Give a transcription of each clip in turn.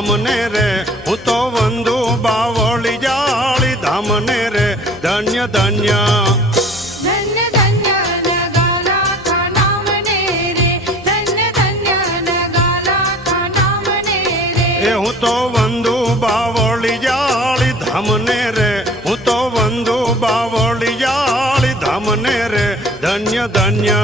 ધામને રે હું તો વંદુ બાવળી જાળી. ધામને રે ધન્ય ધન્ય. એ હું તો વંદુ બાવળી જાળી. ધામને રે હું તો વંદુ બાવળી જાળી. ધામને રે ધન્ય ધન્ય.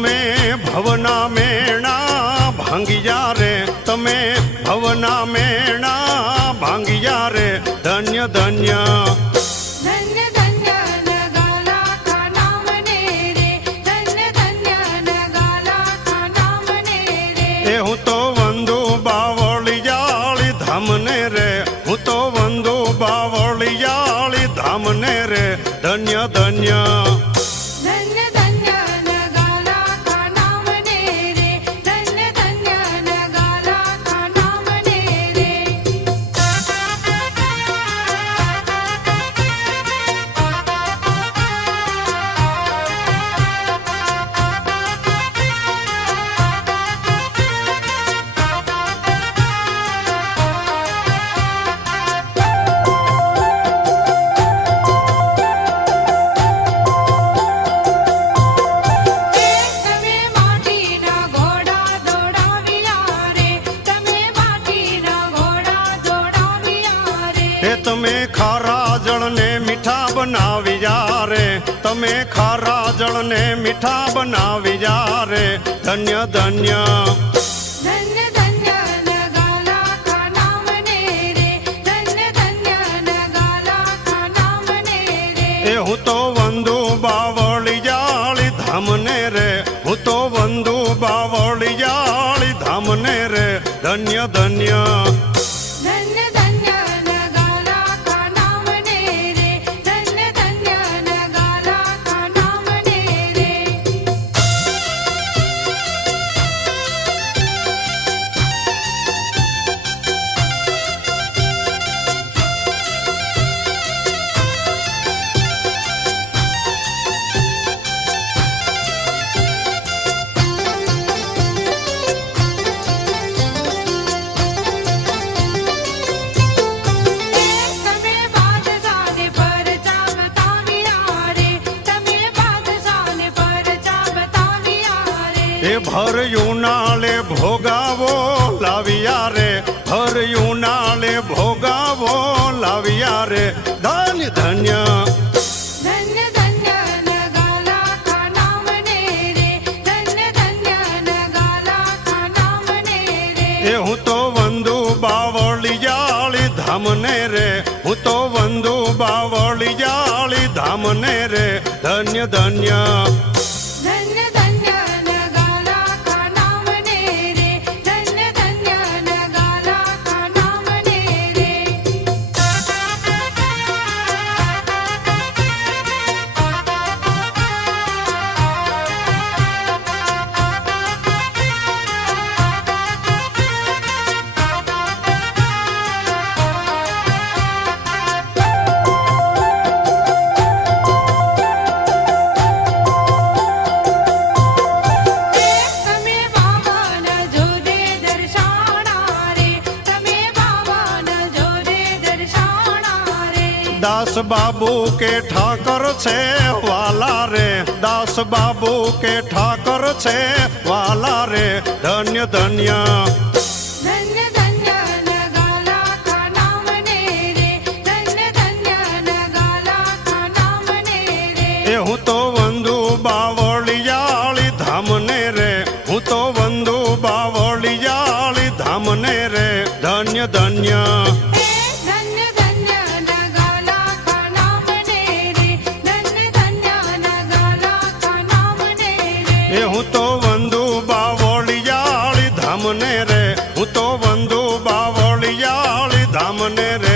તમે ભવના મેણા ભાંગી જા રે તમે ભવના મેણા ભાંગી જા રે ધન્ય ધન્ય એ હું તો વંદુ બાવળી જાળી ધામને રે હું તો વંદુ બાવળી જાળી ધામને રે ધન્ય ધન્ય. બનાવી જા રે તમે ખારા જળને મીઠા બનાવી જા રે. ધન્ય ધન્ય એ હું તો વંદુ બાવળી જાળી ધામને રે. હું તો વંદુ બાવળી જાળી ધામને રે. ધન્ય ધન્ય. એ ભર યુનાળે ભોગાવો લાવ્યા રે. ભર યુનાળે ભોગાવો લાવ્યા રે. ધન્ય. ધન્ય એ હું તો વંદુ બાવળી જાળી ધામને રે. હું તો વંદુ બાવળી જાળી ધામને રે. ધન્ય ધન્ય. દાસ બાબુ કે ઠાકર છે વાલા રે? દાસ બાબુ કે ઠાકર છે વાલા રે? ધન્ય ધન્ય. હું તો વંદુ બાવળિયાળી ધામને રે. હું તો વંદુ બાવળિયાળી ધામને રે. ધન્ય ધન્ય. દામને રે